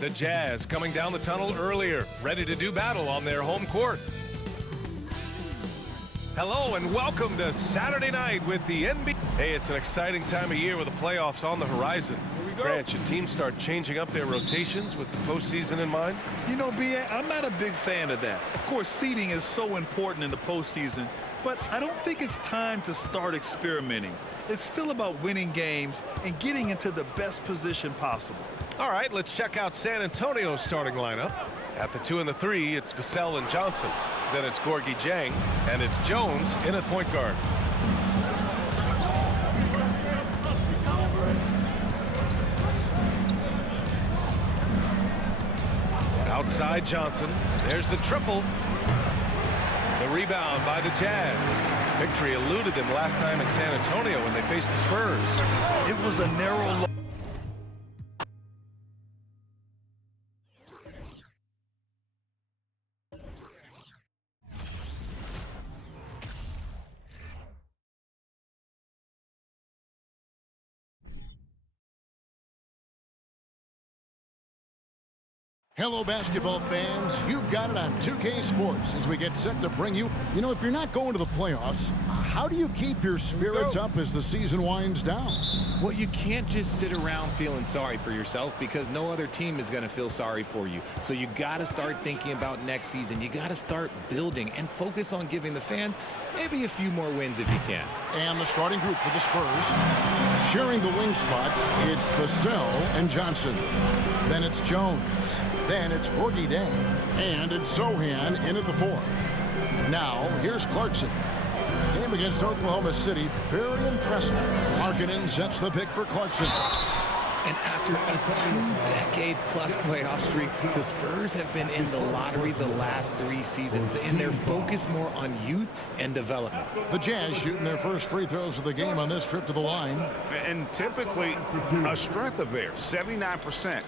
The Jazz coming down the tunnel earlier, ready to do battle on their home court. Hello and welcome to Saturday night with the NBA. Hey, it's an exciting time of year with the playoffs on the horizon. Grant, should teams start changing up their rotations with the postseason in mind? You know, B.A., I'm not a big fan of that. Of course, seeding is so important in the postseason, but I don't think it's time to start experimenting. It's still about winning games and getting into the best position possible. All right, let's check out San Antonio's starting lineup. At the 2 and the 3, it's Vassell and Johnson. Then it's Gorgui Dieng, and it's Jones in at point guard. Outside Johnson. There's the triple. The rebound by the Jazz. Victory eluded them last time in San Antonio when they faced the Spurs. It was a narrow. Hello, basketball fans. You've got it on 2K Sports as we get set to bring you, if you're not going to the playoffs, how do you keep your spirits up as the season winds down? Well, you can't just sit around feeling sorry for yourself because no other team is going to feel sorry for you. So you got to start thinking about next season. You got to start building and focus on giving the fans maybe a few more wins if you can. And the starting group for the Spurs, sharing the wing spots, it's Vassell and Johnson. Then it's Jones. Then it's Gorgui Dieng. And it's Sochan in at the 4. Now, here's Clarkson. Game against Oklahoma City, very impressive. Markkanen sets the pick for Clarkson. And after a 2-decade-plus playoff streak, the Spurs have been in the lottery the last 3 seasons, and they're focused more on youth and development. The Jazz shooting their first free throws of the game on this trip to the line. And typically a strength of theirs, 79%.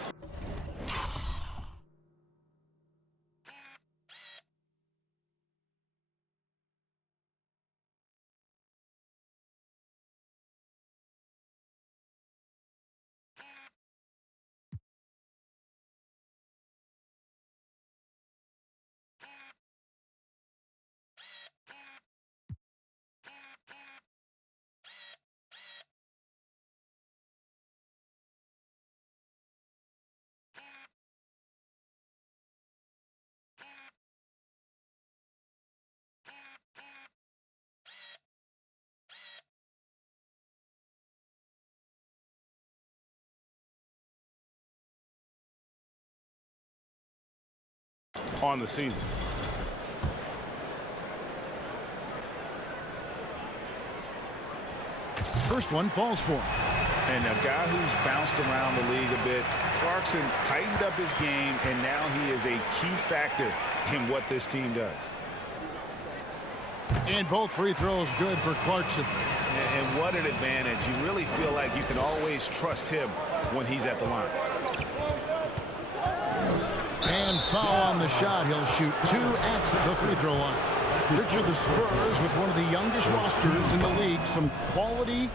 On the season. First one falls for him. And a guy who's bounced around the league a bit. Clarkson tightened up his game, and now he is a key factor in what this team does. And both free throws good for Clarkson. And what an advantage. You really feel like you can always trust him when he's at the line. And foul on the shot. He'll shoot 2 at the free throw line. Richard, the Spurs with one of the youngest rosters in the league. Some quality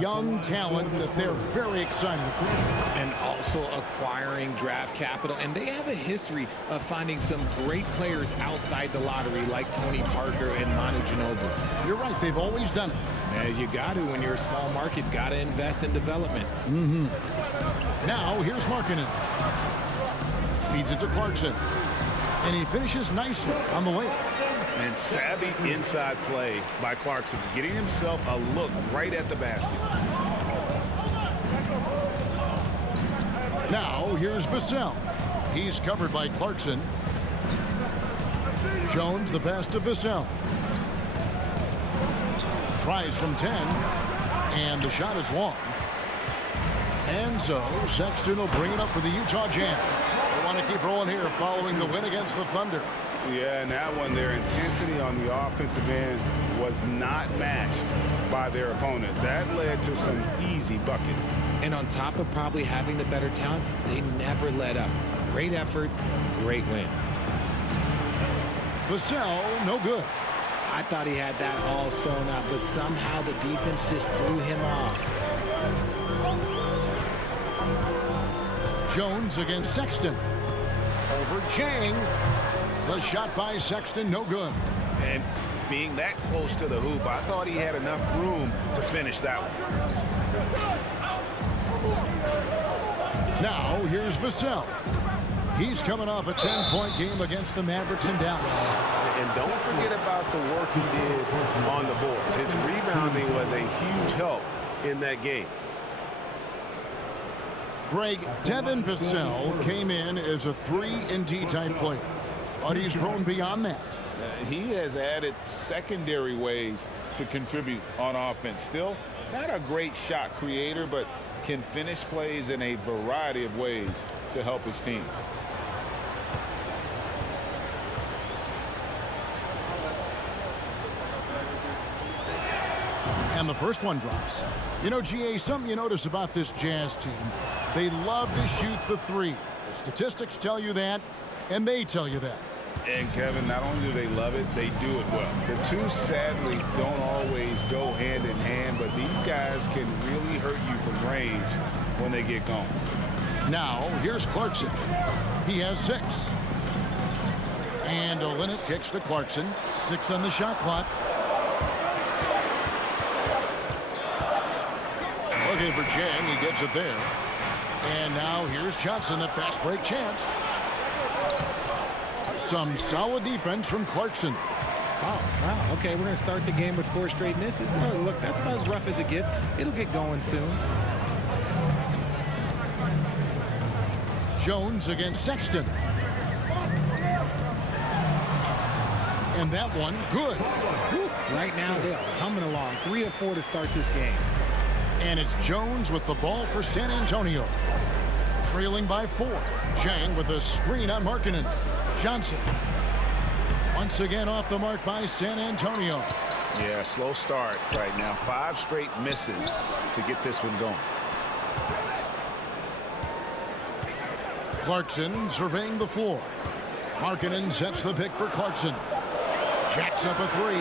young talent that they're very excited about. And also acquiring draft capital. And they have a history of finding some great players outside the lottery like Tony Parker and Manu Ginobili. You're right. They've always done it. Yeah, you got to when you're a small market. Got to invest in development. Now, here's Markkanen. Feeds it to Clarkson. And he finishes nicely on the layup. And savvy inside play by Clarkson, getting himself a look right at the basket. Now, here's Vassell. He's covered by Clarkson. Jones, the pass to Vassell. Tries from 10. And the shot is long. And so, Sexton will bring it up for the Utah Jazz. They want to keep rolling here following the win against the Thunder. Yeah, and that one, their intensity on the offensive end was not matched by their opponent. That led to some easy buckets. And on top of probably having the better talent, they never let up. Great effort, great win. Vassell, no good. I thought he had that all sewn up, but somehow the defense just threw him off. Jones against Sexton. Over Jang. The shot by Sexton, no good. And being that close to the hoop, I thought he had enough room to finish that one. Now, here's Vassell. He's coming off a 10-point game against the Mavericks in Dallas. And don't forget about the work he did on the boards. His rebounding was a huge help in that game. Greg, Devin Vassell came in as a 3-and-D type player, but he's grown beyond that. He has added secondary ways to contribute on offense. Still not a great shot creator, but can finish plays in a variety of ways to help his team. And the first one drops. You know, GA, something you notice about this Jazz team, they love to shoot the three. The statistics tell you that, and they tell you that. And Kevin, not only do they love it, they do it well. The two sadly don't always go hand in hand, but these guys can really hurt you from range when they get going. Now, here's Clarkson. He has 6. And Olynyk kicks to Clarkson. 6 on the shot clock. Looking for Jang. He gets it there. And now here's Johnson, the fast break chance. Some solid defense from Clarkson. Oh, wow. Okay, we're going to start the game with 4 straight misses. Oh, look, that's about as rough as it gets. It'll get going soon. Jones against Sexton. And that one, good. Right now, they're humming along. 3 of 4 to start this game. And it's Jones with the ball for San Antonio. Trailing by 4. Jang with a screen on Markkanen. Johnson. Once again off the mark by San Antonio. Yeah, slow start right now. 5 straight misses to get this one going. Clarkson surveying the floor. Markkanen sets the pick for Clarkson. Jacks up a 3.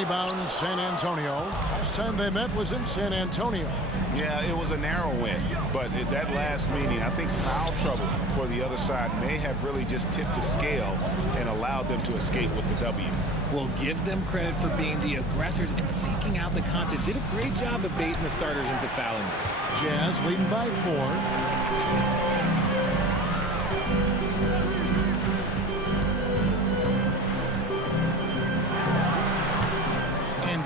Rebound San Antonio. Last time they met was in San Antonio. Yeah, it was a narrow win, but at that last meeting, I think foul trouble for the other side may have really just tipped the scale and allowed them to escape with the W. We'll give them credit for being the aggressors and seeking out the content. Did a great job of baiting the starters into fouling. Jazz leading by 4.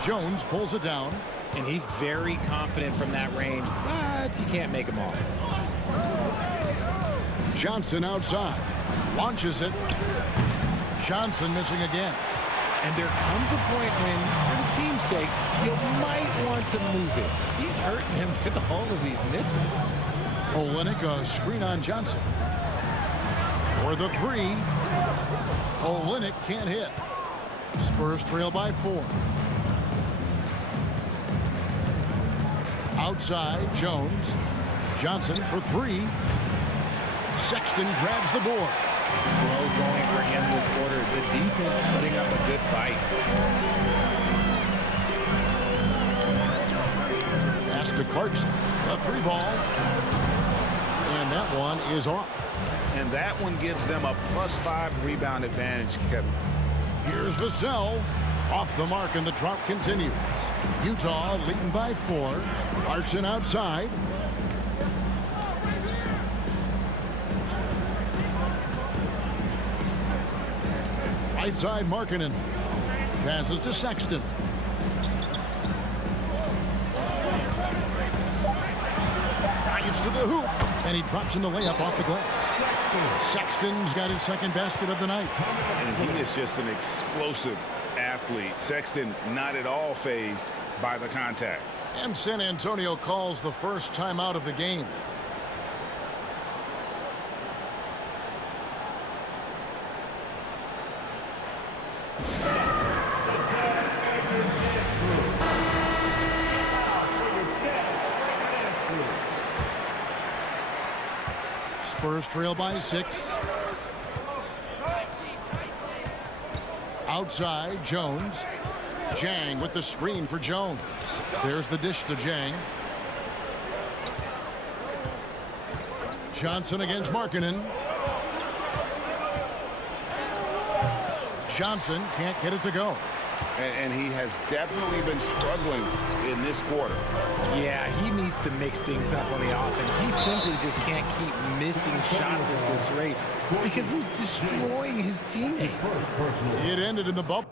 Jones pulls it down. And he's very confident from that range, but you can't make him all. Johnson outside. Launches it. Johnson missing again. And there comes a point when, for the team's sake, you might want to move it. He's hurting him with all of these misses. Olynyk, a screen on Johnson. For the 3. Olynyk can't hit. Spurs trail by 4. Outside, Jones. Johnson for 3. Sexton grabs the board. Slow going for him this quarter. The defense putting up a good fight. Pass to Clarkson. The 3 ball. And that one is off. And that one gives them a +5 rebound advantage, Kevin. Here's Vassell. Off the mark, and the drop continues. Utah leading by 4. Clarkson outside. Right side, Markkanen. Passes to Sexton. Drives to the hoop, and he drops in the layup off the glass. Sexton's got his second basket of the night. And he is just an explosive athlete. Sexton not at all fazed by the contact. And San Antonio calls the first timeout of the game. Spurs trail by 6. Outside, Jones. Jang with the screen for Jones. There's the dish to Jang. Johnson against Markkanen. Johnson can't get it to go. And he has definitely been struggling in this quarter. Yeah, he needs to mix things up on the offense. He simply just can't keep missing shots at this rate because he's destroying his teammates. It ended in the bump.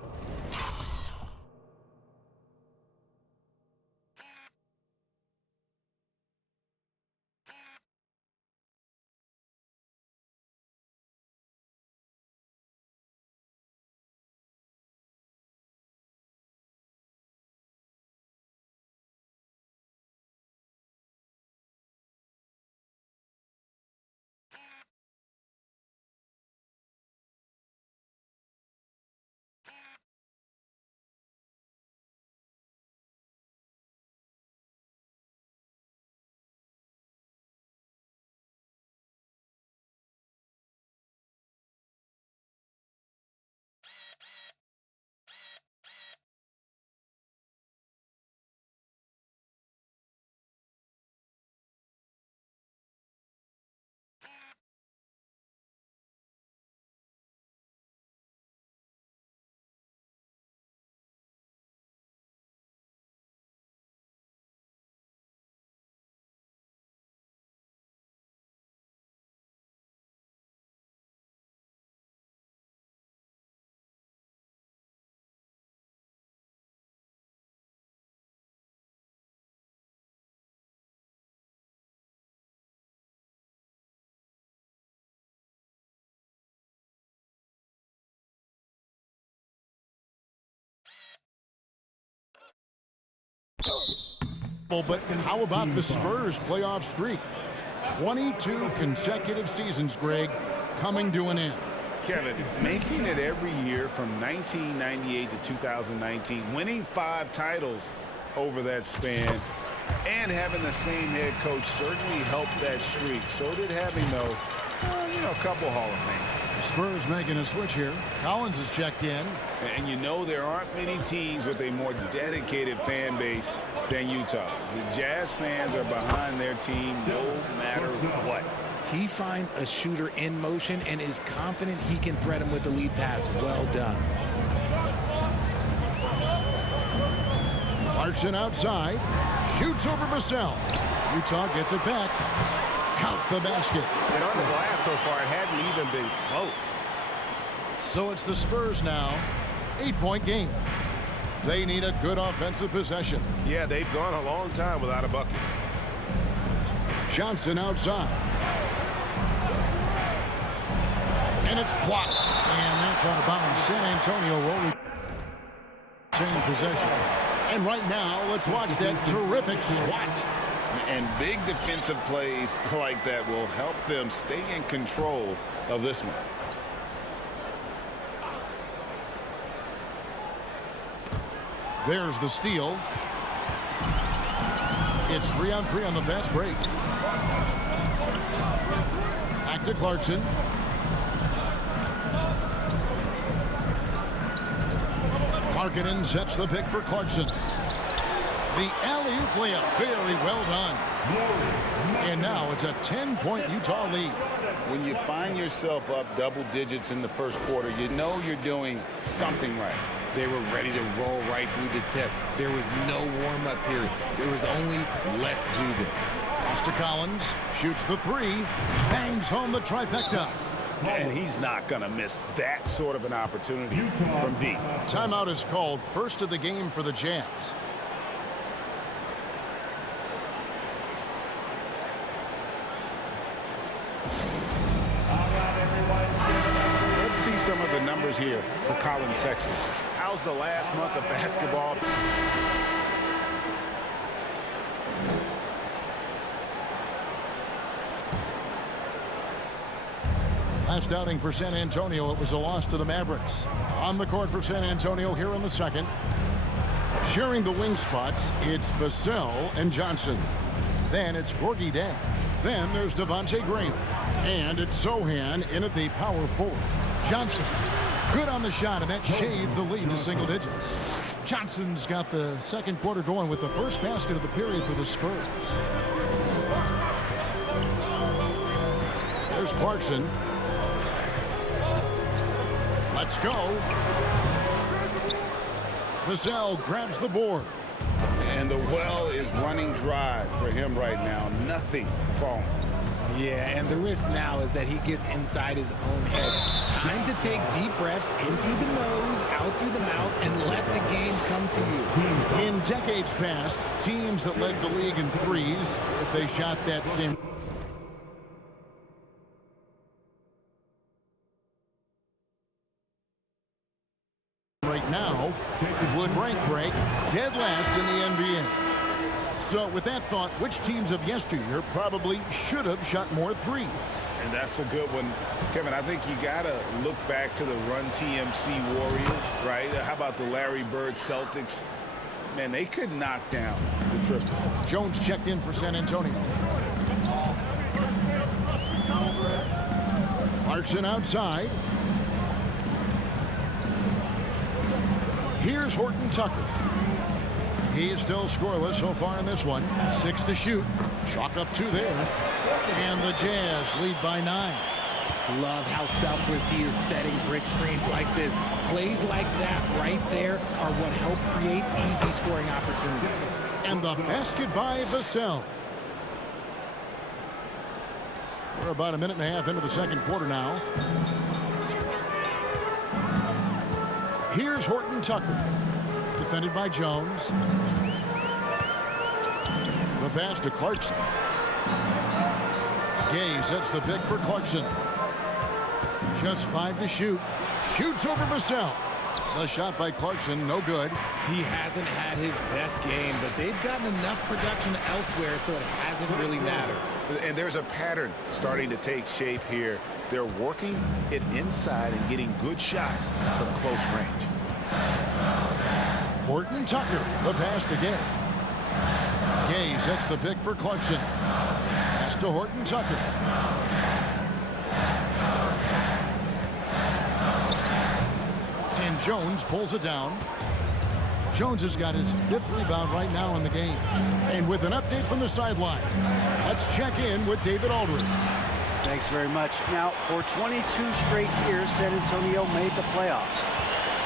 But how about the Spurs playoff streak? 22 consecutive seasons, Greg, coming to an end. Kevin, making it every year from 1998 to 2019, winning 5 titles over that span, and having the same head coach certainly helped that streak. So did having, though, a couple Hall of Famers. Spurs making a switch here. Collins has checked in. And you know there aren't many teams with a more dedicated fan base than Utah. The Jazz fans are behind their team no matter what. He finds a shooter in motion and is confident he can thread him with the lead pass. Well done. Clarkson outside. Shoots over Vassell. Utah gets it back. Count the basket. And on the glass so far, it hadn't even been close. So it's the Spurs now. 8-point game. They need a good offensive possession. Yeah, they've gone a long time without a bucket. Johnson outside. And it's blocked. And that's out of bounds. San Antonio will retain possession. And right now, let's watch that terrific swat. And big defensive plays like that will help them stay in control of this one. There's the steal. It's 3-on-3 on the fast break. Back to Clarkson. Markkanen sets the pick for Clarkson. The alley-oop layup, very well done. And now it's a 10-point Utah lead. When you find yourself up double digits in the first quarter, you know you're doing something right. They were ready to roll right through the tip. There was no warm-up period. There was only, let's do this. Pass to Collins, shoots the 3, bangs home the trifecta. And he's not going to miss that sort of an opportunity from deep. Timeout is called, first of the game for the Jazz. Let's see some of the numbers here for Colin Sexton. How's the last month of basketball? Last outing for San Antonio, it was a loss to the Mavericks. On the court for San Antonio here in the second. Sharing the wing spots, it's Vassell and Johnson. Then it's Gorgui Dieng. Then there's Devontae Graham. And it's Sochan in at the power forward. Johnson, good on the shot, and that shaves the lead to single digits. Johnson's got the second quarter going with the first basket of the period for the Spurs. Here's Clarkson. Let's go. Vassell grabs the board. And the well is running dry for him right now. Nothing falling. Yeah, and the risk now is that he gets inside his own head. Time to take deep breaths in through the nose, out through the mouth, and let the game come to you. In decades past, teams that led the league in threes, if they shot that same right now, would rank break dead last in the NBA. So with that thought, which teams of yesteryear probably should have shot more threes? And that's a good one. Kevin, I think you got to look back to the Run TMC Warriors, right? How about the Larry Bird Celtics? Man, they could knock down the triple. Jones checked in for San Antonio. Clarkson outside. Here's Horton Tucker. He is still scoreless so far in this one. 6 to shoot. Chalk up 2 there. And the Jazz lead by 9. Love how selfless he is setting brick screens like this. Plays like that right there are what help create easy scoring opportunities. And the basket by Vassell. We're about a minute and a half into the second quarter now. Here's Horton Tucker. Defended by Jones. The pass to Clarkson. Gay sets the pick for Clarkson. Just 5 to shoot. Shoots over Vassell. The shot by Clarkson, no good. He hasn't had his best game, but they've gotten enough production elsewhere, so it hasn't really mattered. And there's a pattern starting to take shape here. They're working it inside and getting good shots from close range. Horton Tucker, the pass to Gay. Gay sets the pick for Clarkson. Pass to Horton Tucker. And Jones pulls it down. Jones has got his 5th rebound right now in the game. And with an update from the sideline, let's check in with David Aldridge. Thanks very much. Now, for 22 straight years, San Antonio made the playoffs.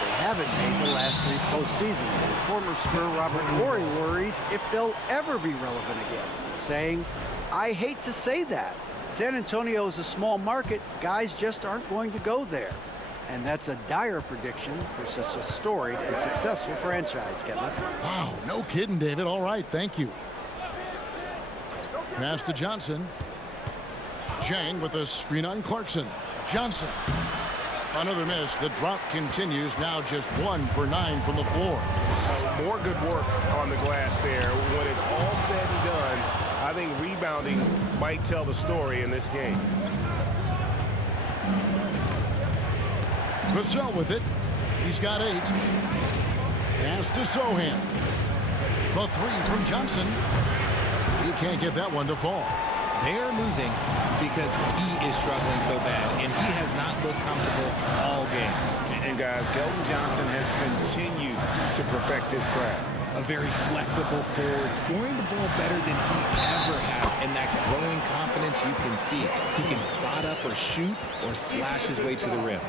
They haven't made the last 3 postseasons. And former Spur Robert Horry worries if they'll ever be relevant again, saying, "I hate to say that. San Antonio is a small market. Guys just aren't going to go there." And that's a dire prediction for such a storied and successful franchise, Kevin. Wow, no kidding, David. All right, thank you. Pass to Johnson. Chang with a screen on Clarkson. Johnson. Another miss. The drop continues. Now just 1 for 9 from the floor. More good work on the glass there. When it's all said and done, I think rebounding might tell the story in this game. Vassell with it. He's got 8. Pass to Sohan. The 3 from Johnson. He can't get that one to fall. They're losing because he is struggling so bad, and he has not looked comfortable all game. And guys, Keldon Johnson has continued to perfect his craft. A very flexible forward, scoring the ball better than he ever has, and that growing confidence you can see. He can spot up or shoot or slash his way to the rim.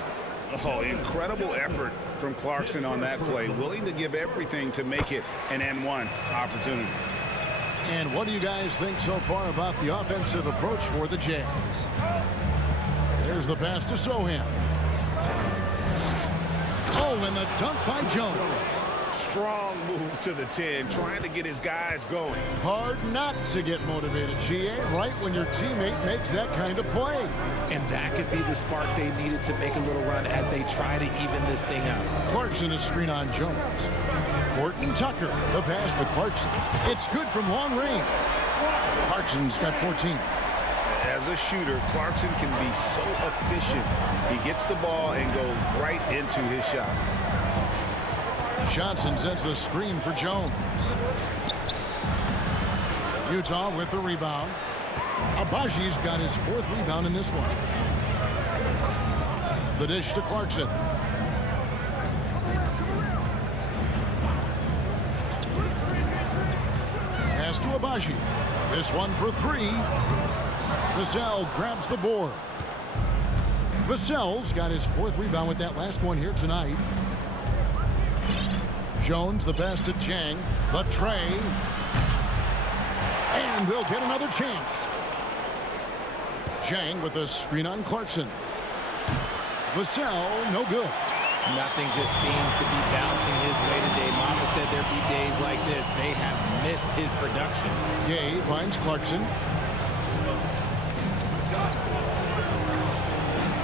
Oh, incredible effort from Clarkson on that play. Willing to give everything to make it an N1 opportunity. And what do you guys think so far about the offensive approach for the Jazz? There's the pass to Sohan. Oh, and the dunk by Jones. Strong move to the 10, trying to get his guys going. Hard not to get motivated, GA, right when your teammate makes that kind of play. And that could be the spark they needed to make a little run as they try to even this thing out. Clarkson is screen on Jones. Horton Tucker, the pass to Clarkson. It's good from long range. Clarkson's got 14. As a shooter, Clarkson can be so efficient. He gets the ball and goes right into his shot. Johnson sends the screen for Jones. Utah with the rebound. Abaji's got his 4th rebound in this one. The dish to Clarkson. Pass to Abaji. This one for 3. Vassell grabs the board. Vassell's got his 4th rebound with that last one here tonight. Jones the best at Jang. The tray. And they'll get another chance. Jang with a screen on Clarkson. Vassell, no good. Nothing just seems to be bouncing his way today. Mama said there'd be days like this. They have missed his production. Gay finds Clarkson.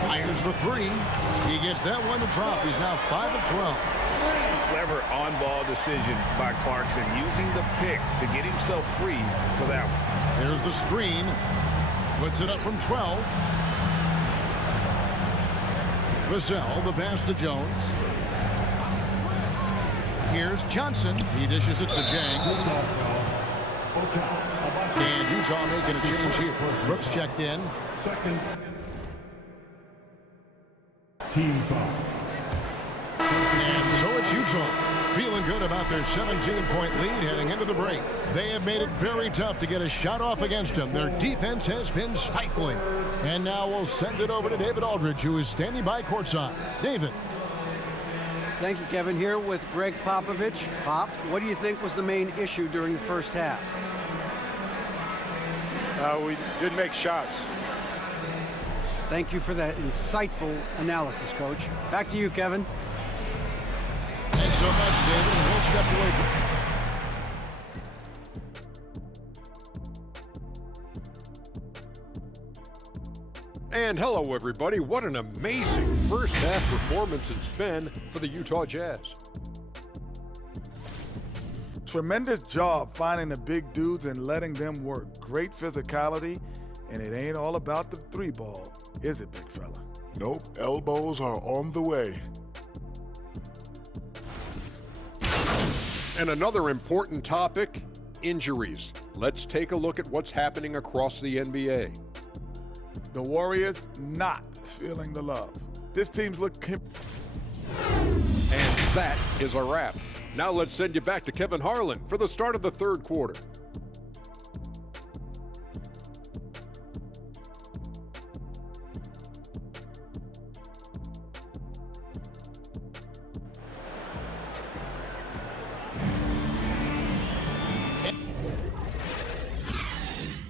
Fires the 3. He gets that one to drop. He's now 5 of 12. Clever on-ball decision by Clarkson, using the pick to get himself free for that one. There's the screen. Puts it up from 12. Vassell, the pass to Jones. Here's Johnson. He dishes it to Jang. And Utah making a change here. Brooks checked in. Second team foul. And so it's Utah feeling good about their 17-point lead heading into the break. They have made it very tough to get a shot off against them. Their defense has been stifling. And now we'll send it over to David Aldridge, who is standing by courtside. David. Thank you, Kevin. Here with Greg Popovich. Pop, what do you think was the main issue during the first half? We didn't make shots. Thank you for that insightful analysis, Coach. Back to you, Kevin. Thanks so much, David. And we'll step away. And hello, everybody. What an amazing first half performance it's been for the Utah Jazz. Tremendous job finding the big dudes and letting them work. Great physicality, and it ain't all about the 3 ball, is it, big fella? Nope, elbows are on the way. And another important topic, injuries. Let's take a look at what's happening across the NBA. The Warriors not feeling the love. This team's looking. And that is a wrap. Now let's send you back to Kevin Harlan for the start of the 3rd quarter.